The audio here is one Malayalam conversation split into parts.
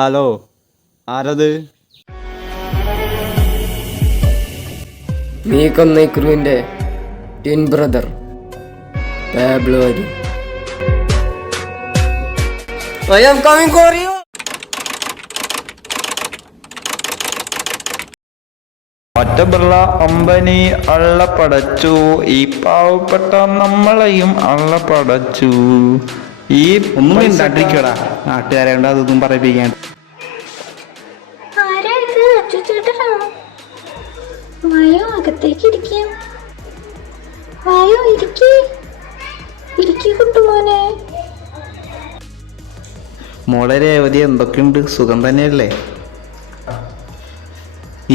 ഹലോ, ആരത്? നീ കൊന്ന ക്രൂവിന്റെ ട്വിൻ ബ്രദർ പാബ്ലോ അരി. I am coming for you. ഒറ്റപിള്ള അമ്പനി അള്ളപ്പടച്ചു, ഈ പാവപ്പെട്ട നമ്മളെയും അള്ളപ്പടച്ചു. ഈ ഒന്നും മിണ്ടാണ്ടിരിക്കടാ, നാട്ടുകാരെ കൊണ്ട് അതൊന്നും പറയിപ്പിക്കാൻ. ആരാ ഇത്? അച്ചുചേട്ടനാണോ? വായോ, അകത്തേക്ക് ഇരിക്കാം. വായോ, ഇരിക്കി കുട്ടുമോനെ. മോളെ രേവതി, എന്തൊക്കെയുണ്ട്? സുഖം തന്നെയല്ലേ?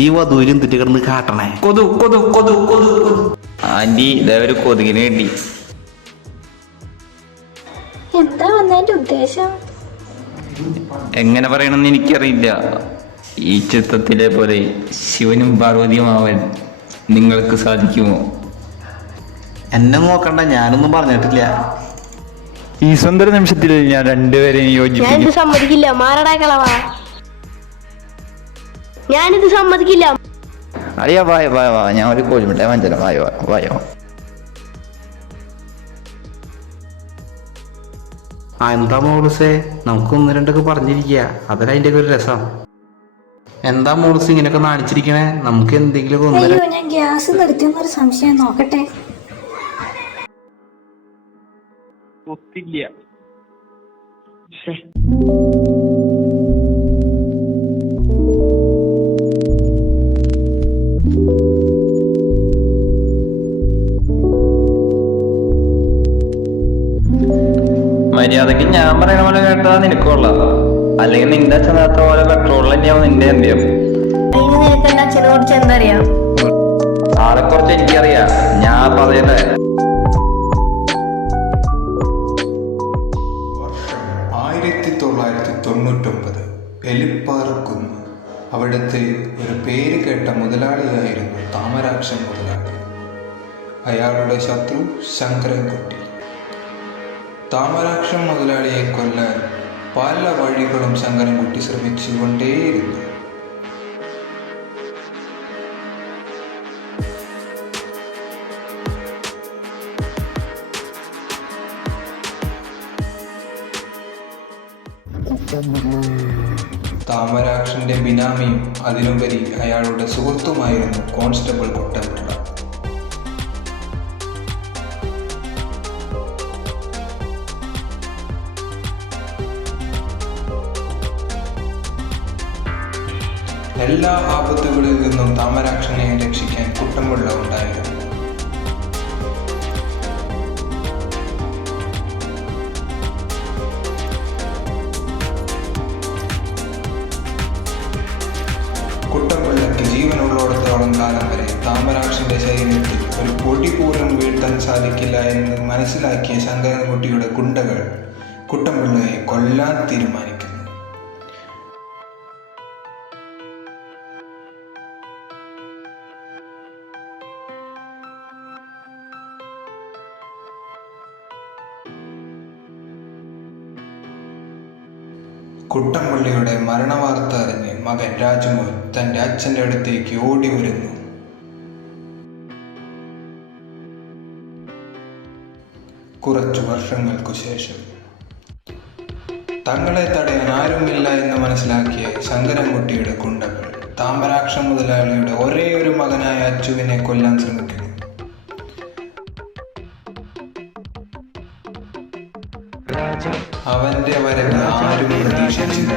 ഈ വധൂരും തെറ്റി കിടന്ന് കാട്ടണേ. കൊതു കൊതു കൊതു കൊതു കൊതു. ആന്റി, ഇതേ ഒരു കൊതുകിന് കിട്ടി. എന്താ വന്നതിന്റെ ഉദ്ദേശം? എങ്ങനെ പറയണമെന്ന് എനിക്കറിയില്ല. ഈ ചിത്രത്തിലെ പോലെ ശിവനും പാർവതിയുമാവാൻ നിങ്ങൾക്ക് സാധിക്കുമോ? എന്നെ നോക്കണ്ട, ഞാനൊന്നും പറഞ്ഞിട്ടില്ല. ഈ സുന്ദര നിമിഷത്തിൽ ഞാൻ രണ്ടുപേരെയും യോജിപ്പിക്കും. ഞാനിത് സമ്മതിക്കില്ല. മാറടാ കളവാ, ഞാനിത് സമ്മതിക്കില്ല. അറിയാ, വായോ വായോ വാ, ഞാൻ ഒരു കോഴിമുട്ട വാങ്ങിച്ചല്ലോ. വായോ വായോ. എന്താ മോളുസേ, നമുക്ക് ഒന്ന് രണ്ടൊക്കെ പറഞ്ഞിരിക്കുക, അതല്ല അതിന്റെ ഒരു രസം. എന്താ മോളുസ് ഇങ്ങനെയൊക്കെ നാണിച്ചിരിക്കണേ? നമുക്ക് എന്തെങ്കിലും ഒന്ന് അയ്യോ, ഞാൻ ഗ്യാസ് നിർത്തിയെന്നൊരു സംശയം, നോക്കട്ടെ. മര്യാദക്ക് ഞാൻ പറയണ പോലെ കേട്ടാ നിനക്കുള്ള, അല്ലെങ്കിൽ നിന്റെ അച്ഛനത്ര പോലെ പെട്രോൾ തന്നെയാവും നിന്റെ എന്റെയും. അതിന് നിനക്ക് എന്റെ അച്ഛനെ കുറിച്ച് എന്തറിയാം? ആളെ കുറിച്ച് എനിക്കറിയാം, ഞാൻ പറയട്ടെ. 1999 എലിപ്പാറക്കുന്ന്. അവിടുത്തെ ഒരു പേര് കേട്ട മുതലാളിയായിരുന്നു താമരാക്ഷൻ മുതലാളി. അയാളുടെ ശത്രു ശങ്കരൻകുട്ടി. താമരാക്ഷൻ മുതലാളിയെ കൊല്ലാൻ പല വഴികളും ശങ്കരൻകുട്ടി ശ്രമിച്ചുകൊണ്ടേയിരുന്നു. താമരാക്ഷന്റെ ബിനാമിയും അതിനുപരി അയാളുടെ സുഹൃത്തുമായിരുന്നു കോൺസ്റ്റബിൾ കൊട്ടപിള്ള. എല്ലാ ആപത്തുകളിൽ നിന്നും താമരാക്ഷനെ രക്ഷിക്കാൻ കുട്ടമ്പിള്ള ഉണ്ടായിരുന്നു. കുട്ടമ്പിള്ളയ്ക്ക് ജീവനുള്ളിടത്തോളം കാലം വരെ താമരാക്ഷന്റെ ശരീരത്തിൽ ഒരു പൊടി പോലും വീഴ്ത്താൻ സാധിക്കില്ല എന്ന് മനസ്സിലാക്കിയ ശങ്കരൻകുട്ടിയുടെ ഗുണ്ടകൾ കുട്ടമ്പിള്ളയെ കൊല്ലാൻ തീരുമാനിക്കുന്നു. കുട്ടമ്പിള്ളിയുടെ മരണവാർത്ത അറിഞ്ഞ് മകൻ രാജുമോൻ തന്റെ അച്ഛന്റെ അടുത്തേക്ക് ഓടി വരുന്നു. കുറച്ചു വർഷങ്ങൾക്കു ശേഷം തങ്ങളെ തടയാൻ ആരുമില്ല എന്ന് മനസ്സിലാക്കിയ ശങ്കരൻകുട്ടിയുടെ ഗുണ്ടകൾ താമരാക്ഷൻ മുതലാളിയുടെ ഒരേ ഒരു മകനായ അച്ചുവിനെ കൊല്ലാൻ ശ്രമിക്കുന്നു. അവന്റെ വരവ് ആരും പ്രതീക്ഷിച്ചില്ല.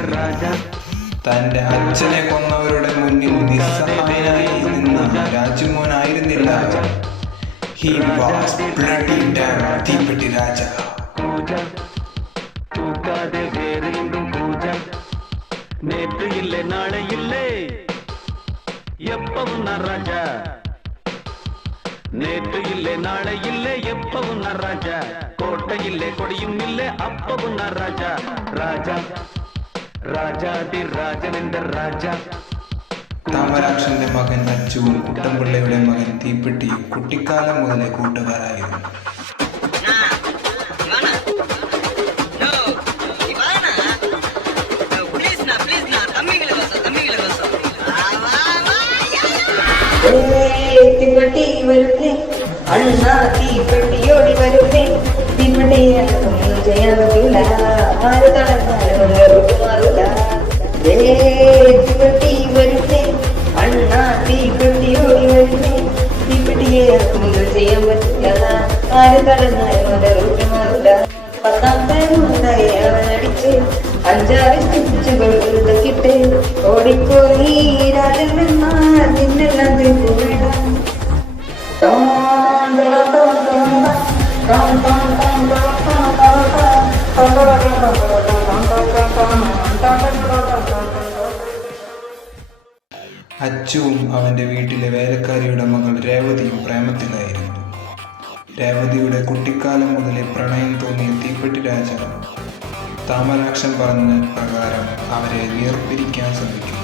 തന്റെ അച്ഛനെ കൊന്നവരുടെ മുന്നിൽ നിസ്സഹായനായി നിന്ന രാജുമോനായിരുന്നില്ല. He was bloody damn തീപ്പെട്ടി രാജ. நேற்று இல்லை நாளை இல்லை எப்பவும் நான் ராஜா, கோட்டை இல்லை கொடியும் இல்லை அப்பவும் நான் ராஜா. ராஜா ராஜாதி ராஜனென்ற ராജா. താമരാക്ഷന്റെ മകൻ അച്ചുവും കുട്ടമ്പിള്ളയുടെ മകൻ തീപ്പെട്ടിയും കുട്ടിക്കാലം മുതലേ കൂട്ടുകാരായിരുന്നു. No, Ivana. No, please, please. തീപ്പെട്ടി വരുന്നേ അണ്ണാ തീപ്പെട്ടിയോടി വരുന്നേ തീപ്പെട്ടിയെ ചെയ്യാൻ പറ്റില്ല ആര് തടഞ്ഞാലും മാറില്ല തീപ്പെട്ടി വരുന്നേ അണ്ണാ തീപ്പെട്ടിയോടി വരുന്നേ തീപ്പെട്ടിയെ ചെയ്യാൻ പറ്റില്ല ആര് തടഞ്ഞാലും മാറില്ല 10ാമത്തെ മുണ്ടായി അവനടിച്ച് 5-6 സ്റ്റിച്ചുകൾ ഇതൊക്കിട്ട് ഓടിക്കോ നീ രാജന്മാർ നിന്നെല്ലാം തീർക്കു വേണം അച്ചുവും അവൻ്റെ വീട്ടിലെ വേലക്കാരിയുടെ മകൾ രേവതിയും പ്രേമത്തിലായിരുന്നു. രേവതിയുടെ കുട്ടിക്കാലം മുതലേ പ്രണയം തോന്നിയ തീപ്പെട്ടി രാജാവ് താമരാക്ഷൻ പറഞ്ഞ പ്രകാരം അവരെ വേർപിരിക്കാൻ ശ്രമിക്കുന്നു.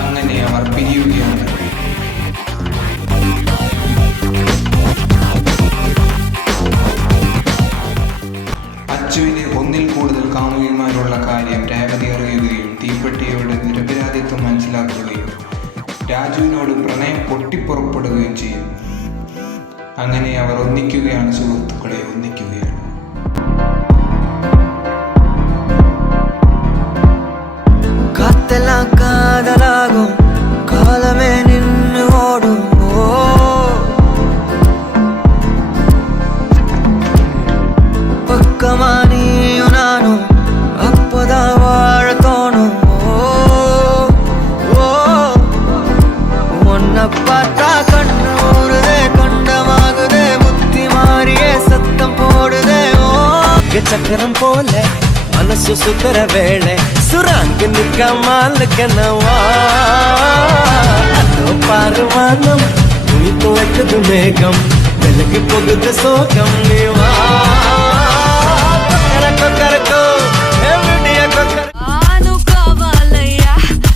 അങ്ങനെ അവർ പിരിയുകയാണ്. അച്ചുവിന് ഒന്നിൽ കൂടുതൽ കാമുകിമാരുള്ള കാര്യം രേവതി അറിയുകയും തീപ്പെട്ടിയോട് നിരപരാധിത്വം മനസ്സിലാക്കുകയും രാജുവിനോട് പ്രണയം പൊട്ടിപ്പുറപ്പെടുകയും ചെയ്യുന്നു. അങ്ങനെ അവർ ഒന്നിക്കുകയാണ്, സുഹൃത്തുക്കളെ ഒന്നിക്കുകയാണ്. കാത്തെല്ലാം കാതലാകും കാലമേ നിന്നു ഓടും പക്കമാനിയു നാനും അപ്പതാ വാഴ തോണും ഒന്ന பார்த்தா கண்ணு ஊறுதே கண்டமாகுதே புத்தி மாறியே சத்தம் போடுதே சக்கரம் போல மனசு சுத்தர வேளை சுராங்க நிற்க மாலுக்கனவா அதோ பாருவானம் துணி துவைக்குது மேகம் வெலகி போகுது சோகம் நீவா கொக்கரக்கோ கரக்கோ எவடியா கொக்கர ஆனு காவாலயா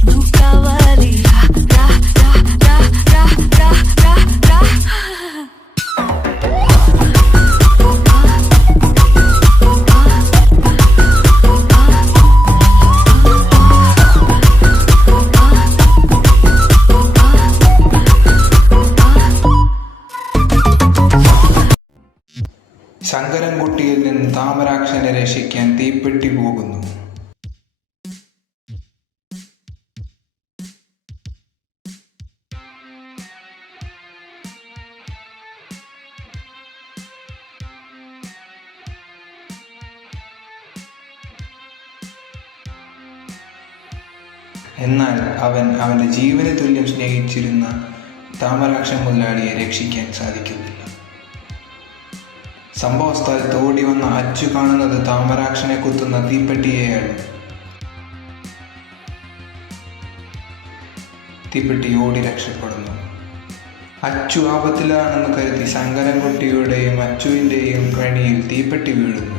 நு காவாலியா ரா ரா ரா ரா ரா ரா ശങ്കരൻകുട്ടിയിൽ നിന്ന് താമരാക്ഷനെ രക്ഷിക്കാൻ തീപ്പെട്ടി പോകുന്നു. എന്നാൽ അവൻ്റെ ജീവന് തുല്യം സ്നേഹിച്ചിരുന്ന താമരാക്ഷൻ മുതലാളിയെ രക്ഷിക്കാൻ സാധിക്കുന്നില്ല. സംഭവസ്ഥലത്ത് ഓടി വന്ന അച്ചു കാണുന്നത് താമരാക്ഷനെ കുത്തുന്ന തീപ്പെട്ടിയെയാണ്. തീപ്പെട്ടി ഓടി രക്ഷപ്പെടുന്നു. അച്ചു ആപത്തിലാണെന്ന് കരുതി ശങ്കരൻകുട്ടിയുടെയും അച്ചുവിൻ്റെയും കണിയിൽ തീപ്പെട്ടി വീഴുന്നു.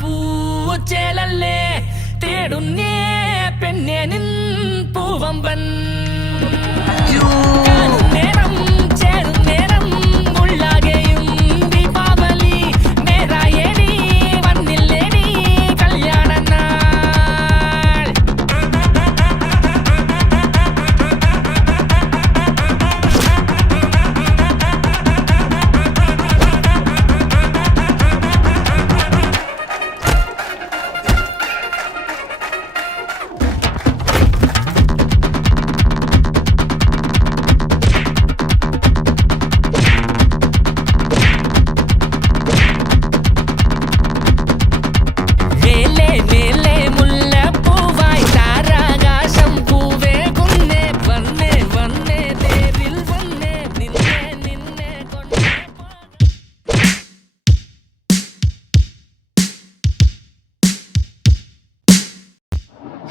പൂച്ചേലല്ലേ തേടുന്നേ പെണ്ണേ നിൻ പൂവമ്പൻ നേരം ചേരും നേരം ഉള്ളാകെയും ദീപാവലി നേരായേടി വന്നില്ലേടി കല്യാണ നാൾ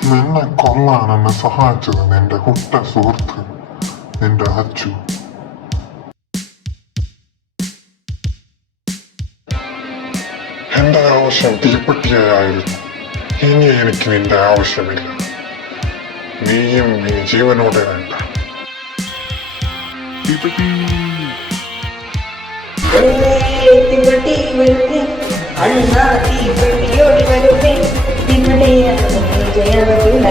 നിന്നെ കൊല്ലാൻ എന്നെ സഹായിച്ചത് നിന്റെ കുട്ട സുഹൃത്ത് നിന്റെ അച്ചു. എന്റെ ആവശ്യം തീപ്പെട്ടിയായിരുന്നു. ഇനി എനിക്ക് നിന്റെ ആവശ്യമില്ല. നീയും നീ ജീവനോടെ വേണ്ട. തീപ്പെട്ടി വരുന്നേ അണ്ണ തീപ്പെട്ടിയോടി വരുന്നേ തീപ്പെട്ടിയൊന്നും ചെയ്യാൻ പറ്റില്ല.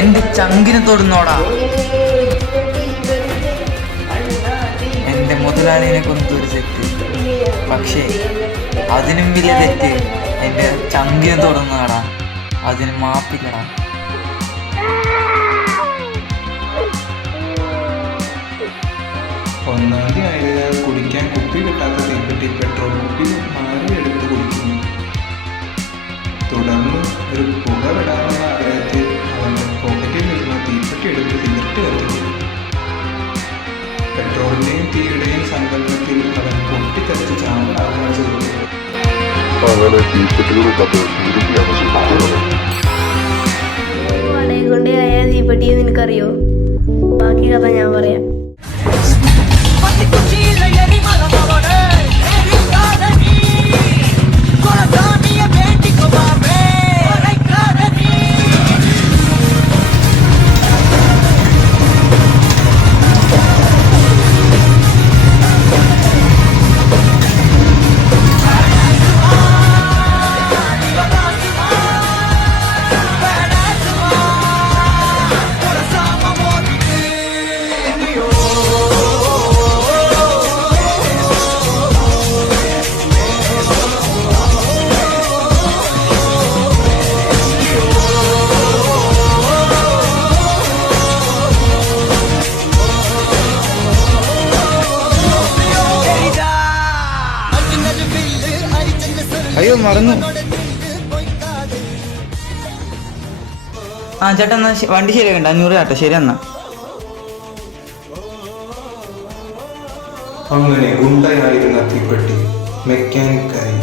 എന്റെ ചങ്കിനെ തൊടുന്നോടാ. എന്റെ മുതലാളിനെ കൊന്നൊരു തെറ്റ്, പക്ഷേ അതിനും വലിയ തെറ്റ് എന്റെ ചങ്കിനെ തൊടുന്നതാടാ. അതിന് മാപ്പിക്കടാ. ഒന്നാം തീയതി ആയതിനാൽ കുടിക്കാൻ കുപ്പി കിട്ടാത്ത തീപ്പെട്ടി പെട്രോൾ കുപ്പി മാറി എടുത്ത് കുടിക്കുന്നു. തുടർന്ന് ഒരു പുക വിടാനുള്ള ആഗ്രഹത്തിൽ അവന്റെ പോക്കറ്റിൽ നിന്ന് തീപ്പെട്ടി എടുത്ത് സിഗരറ്റ് കത്തിക്കുന്നു. പെട്രോളിന്റെയും തീയുടെയും സങ്കല്പത്തിൽ അവൻ പൊട്ടിത്തെറിച്ച് ചാമ്പലാകാൻ ചെയ്തു. അങ്ങനെ തീപ്പെട്ടിയുടെ കഥ തീരുകയാണ് സുഹൃത്തുക്കളെ. വടയെ കൊണ്ട് ആയ തീപ്പെട്ടിയെ നിനക്കറിയോ? ബാക്കി കഥ ഞാൻ പറയാം. അയ്യോ മറന്നു. ആ ചേട്ടാ എന്നാ വണ്ടി ശരിയാക്കണ്ട, 500 ചേട്ടാ. ശരി എന്നാ. അങ്ങനെ ഗുണ്ടയായിരുന്ന തീപ്പെട്ടി മെക്കാനിക്കായി.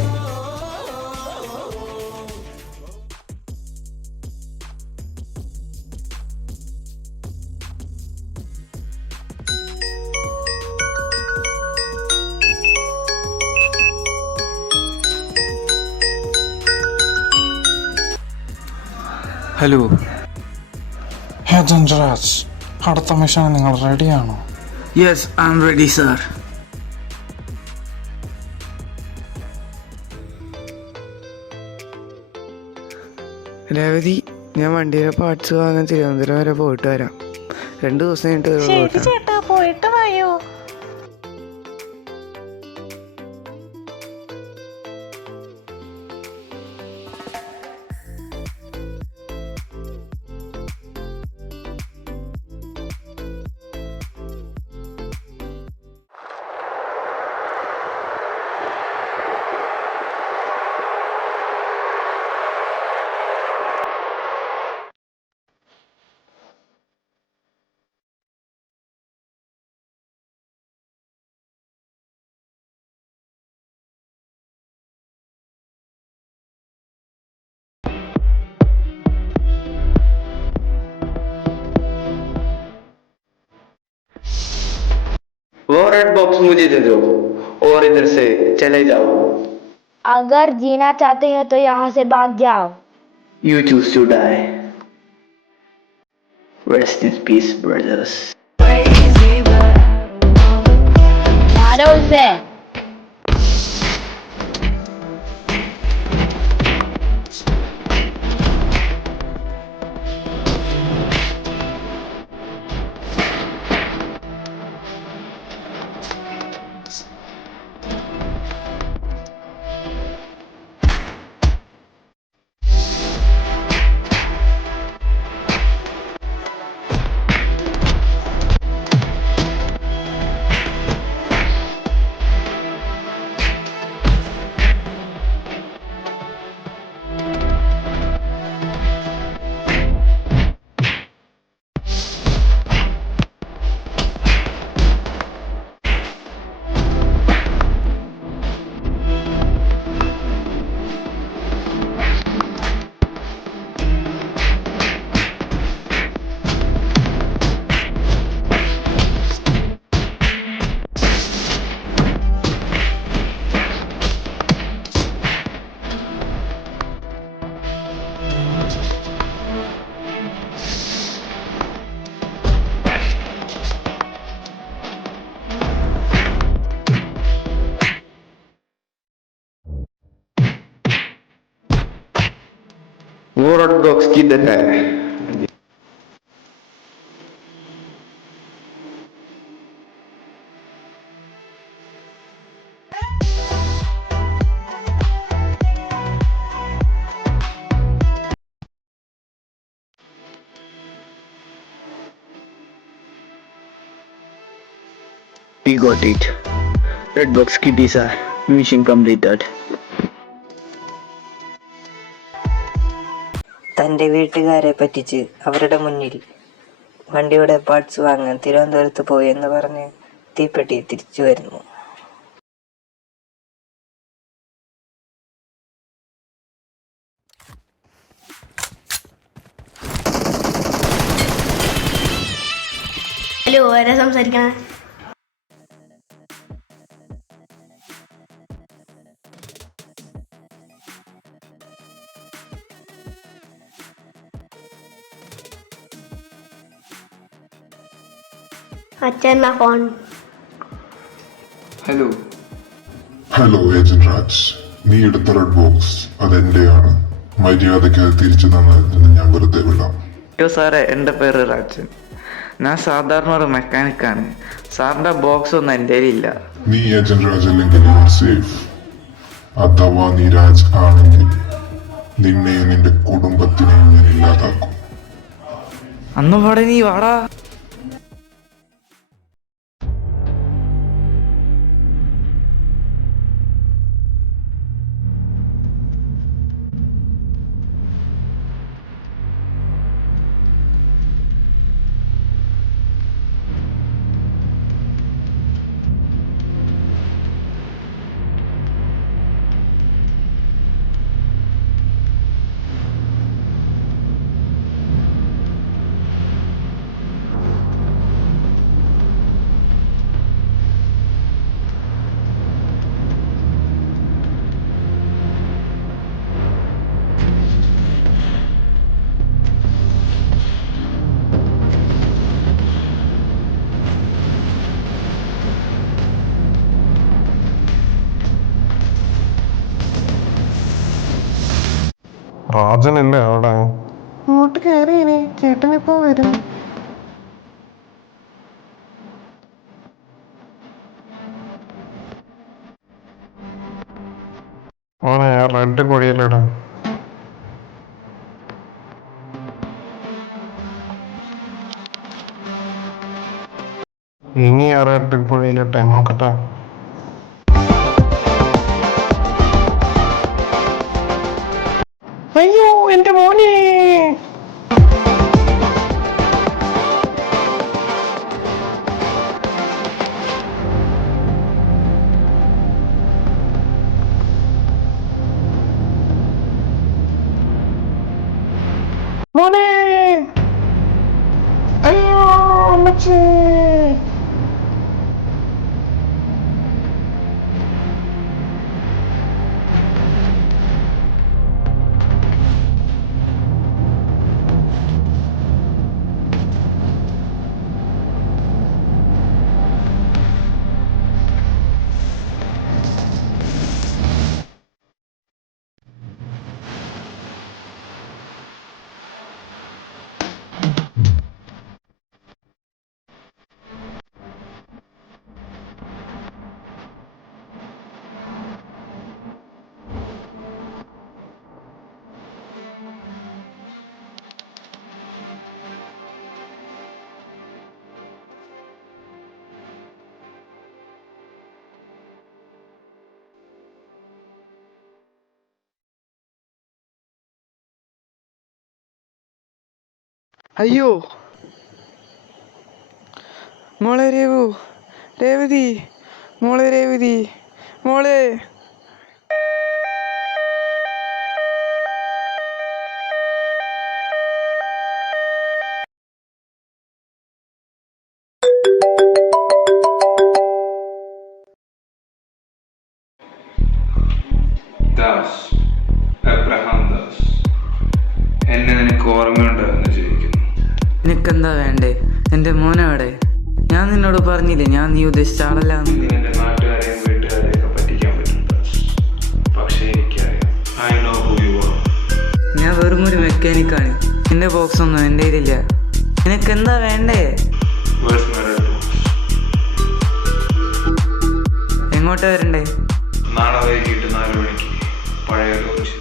ഹലോ ജഞ്ചരാജ്, അടുത്ത മിഷൻ നിങ്ങൾ റെഡിയാണോ? Yes, I am ready sir. Revathi, ഞാൻ വണ്ടിയുടെ പാർട്സ് വാങ്ങാൻ തിരുവനന്തപുരം വരെ പോയിട്ട് വരാം. 2 ദിവസം കഴിഞ്ഞിട്ട് ചേട്ടാ പോയിട്ട് വായോ. वो रेड बॉक्स मुझे दे दो और इधर से चले जाओ. अगर जीना चाहते हैं तो यहाँ से भाग जाओ. You choose to die. Rest in peace, brothers. मारो उसे. वो रेड बॉक्स किधर है? We got it. Red box kitty sir. Mission completed. തൻ്റെ വീട്ടുകാരെ പറ്റിച്ച് അവരുടെ മുന്നിൽ വണ്ടിയുടെ പാർട്സ് വാങ്ങാൻ തിരുവനന്തപുരത്ത് പോയി എന്ന് പറഞ്ഞ് തീപ്പെട്ടി തിരിച്ചു വരുന്നു. ഹലോ, ആരാ സംസാരിക്കണേ? അച്ഛൻ phone. Hello hello agent Raj, നീ എടുത്ത റെഡ് ബോക്സ് അതെന്റെയാണ്. മര്യാദയ്ക്ക് അത് തിരിച്ചു തന്നതിന് ഞാൻ വെറുതെ വിടാം. അയ്യോ സാറേ, എൻ്റെ പേര് രാജൻ. ഞാൻ സാധാരണ ഒരു മെക്കാനിക്കാണ്. സാറിൻ്റെ ബോക്സ് ഒന്നും എൻ്റെ ഇല്ല. നീ ഏജന്റ് രാജ് അല്ലെങ്കിൽ യു ആർ സേഫ്. അഥവാ നീ രാജ് ആണെങ്കിൽ നിന്നെയും നിന്റെ കുടുംബത്തിനെയും ഞാൻ ഇല്ലാതാക്കും. അന്ന് പാടെ നീ വാടാ. രാജനല്ലേ അവിടെ? അങ്ങോട്ട് കയറിയേ, ചേട്ടനിപ്പോ വരും. ഓനെ റെഡ് കൊടിയിലിടാ. ഇനി ആ റെഡ് കൊടിയിലിട്ടെ നോക്കട്ടെ. അയ്യോ എന്റെ മോനെ. മോനെ, അയ്യോ അമ്മച്ചി. അയ്യോ മോളെ രേവതി, മോളെ രേവതി, മോളെ. ദാസ്, എബ്രഹാം ദാസ്, എന്നെ നിനക്ക് ഓർമ്മയുണ്ടോ എന്ന് ചോദിക്കുന്നു. നിനക്കെന്താ വേണ്ടേ? എൻ്റെ മോനവിടെ? ഞാൻ നിന്നോട് പറഞ്ഞില്ലേ ഞാൻ നീ ഉദ്ദേശിച്ച ആളല്ല. നിന്റെ നാട്ടുകാരെയും വീട്ടുകാരെയൊക്കെ പറ്റിക്കാൻ പറ്റും ദാസ്. പക്ഷേ എനിക്കറിയാം. I know who you are. ഞാൻ വെറും ഒരു മെക്കാനിക്കാണ്. എന്റെ ബോക്സ് ഒന്നും എൻ്റെ കയ്യിലില്ല. നിനക്ക് എന്താ വേണ്ടേ? എങ്ങോട്ടാ വരണ്ടേ? നാളെ വൈകിട്ട് 4 മണിക്ക് പഴയ ലോഡ്ജിൽ.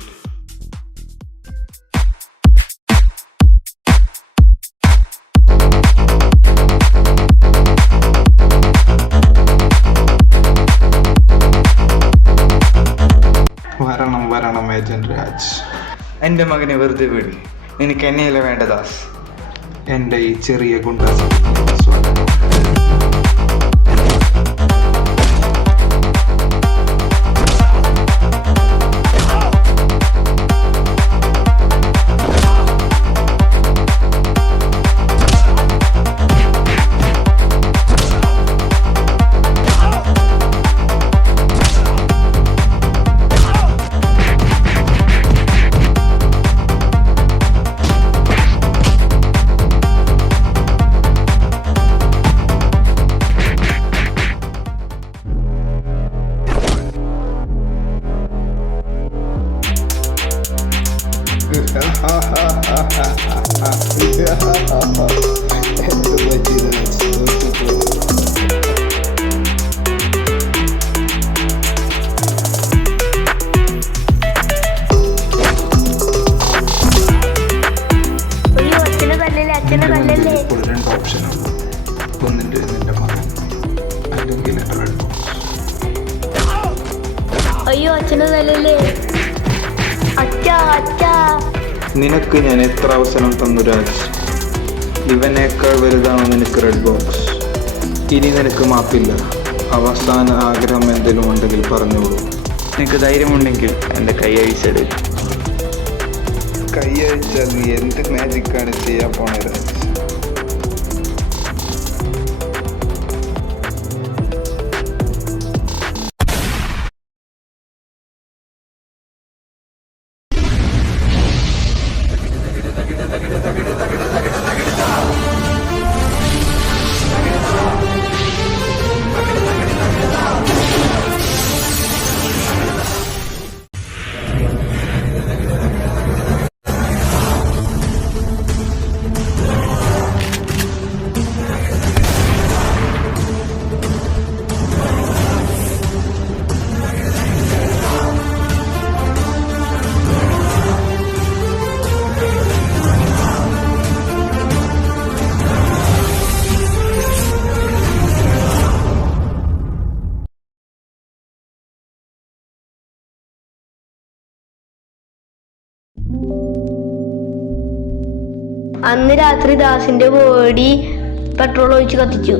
വരണം ഏജന്റ് രാജ്. എൻ്റെ മകനെ വെറുതെ വിട്. നിനക്ക് എന്നെയല്ല വേണ്ട ദാസ്. എൻ്റെ ഈ ചെറിയ ഗുണ്ടാസംഘത്തിലേക്ക് സ്വാഗതം. ഇപ്പോൾ 2 ഓപ്ഷനുണ്ട്. ഒന്നിൻ്റെ നിന്റെ മകൻ, അല്ലെങ്കിൽ റെഡ് ബോക്സ്. അയ്യോ അച്ഛനെ തല്ലല്ലേ. അച്ഛാ അച്ഛാ. നിനക്ക് ഞാൻ എത്ര അവസരം തന്നു രാജ്. ഇവനേക്കാൾ വലുതാണോ നിനക്ക് റെഡ് ബോക്സ്? ഇനി നിനക്ക് മാപ്പില്ല. അവസാന ആഗ്രഹം എന്തെങ്കിലും ഉണ്ടെങ്കിൽ പറഞ്ഞോളൂ. നിനക്ക് ധൈര്യമുണ്ടെങ്കിൽ എൻ്റെ കൈ അഴിച്ചെടു. കൈ അഴിച്ചാൽ നീ എന്ത് മാജിക്കാണ് ചെയ്യാൻ പോണേ രാജ്? അന്ന് രാത്രി ദാസിന്റെ ബോഡി പെട്രോൾ ഒഴിച്ച് കത്തിച്ചു.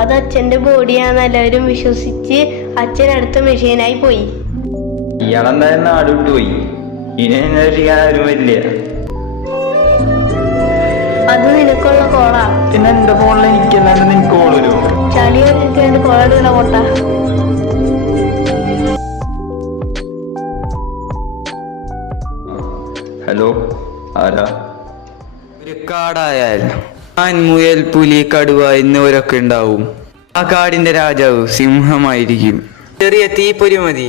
അത് അച്ഛന്റെ ബോഡിയാന്ന് എല്ലാവരും വിശ്വസിച്ച് അച്ഛൻ അടുത്ത മെഷീനായി പോയി. ഇയാളെന്തായാലും നാട് വിട്ടു പോയി. ഇനി അന്വേഷിക്കാൻ ആരും വരില്ല. അത് നിനക്കുള്ള കോളാ. പിന്നെ എന്റെ ഫോണിൽ എനിക്കല്ലാണ്ട് നിനക്ക് കോൾ വരുമോ? ചളി രണ്ട് കോളെടുക്കണ കോട്ട. ഹലോ, ആരാ? ഒരു കാടായാൽ മാൻ, മുയൽ, പുലി, കടുവ എന്നിവരൊക്കെ ഉണ്ടാവും. ആ കാടിന്റെ രാജാവ് സിംഹമായിരിക്കും. ചെറിയ തീപ്പൊരി മതി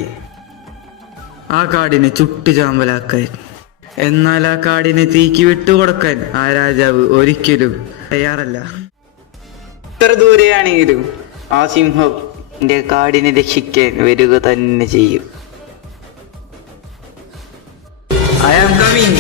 ആ കാടിനെ ചുട്ടു ചാമ്പലാക്കാൻ. എന്നാൽ ആ കാടിനെ തീക്ക് വിട്ടുകൊടുക്കാൻ ആ രാജാവ് ഒരിക്കലും തയ്യാറല്ല. എത്ര ദൂരെയാണെങ്കിലും ആ സിംഹം കാടിനെ രക്ഷിക്കാൻ വരിക തന്നെ ചെയ്യും. I am coming.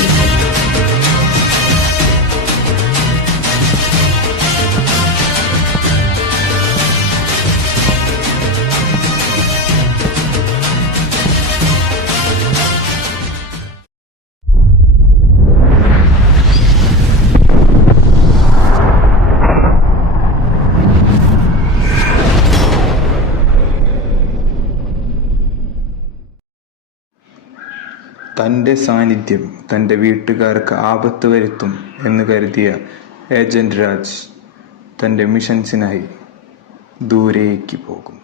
തൻ്റെ സാന്നിധ്യം തൻ്റെ വീട്ടുകാർക്ക് ആപത്ത് വരുത്തും എന്ന് കരുതിയ ഏജന്റ് രാജ് തൻ്റെ മിഷൻസിനായി ദൂരേക്ക് പോകും.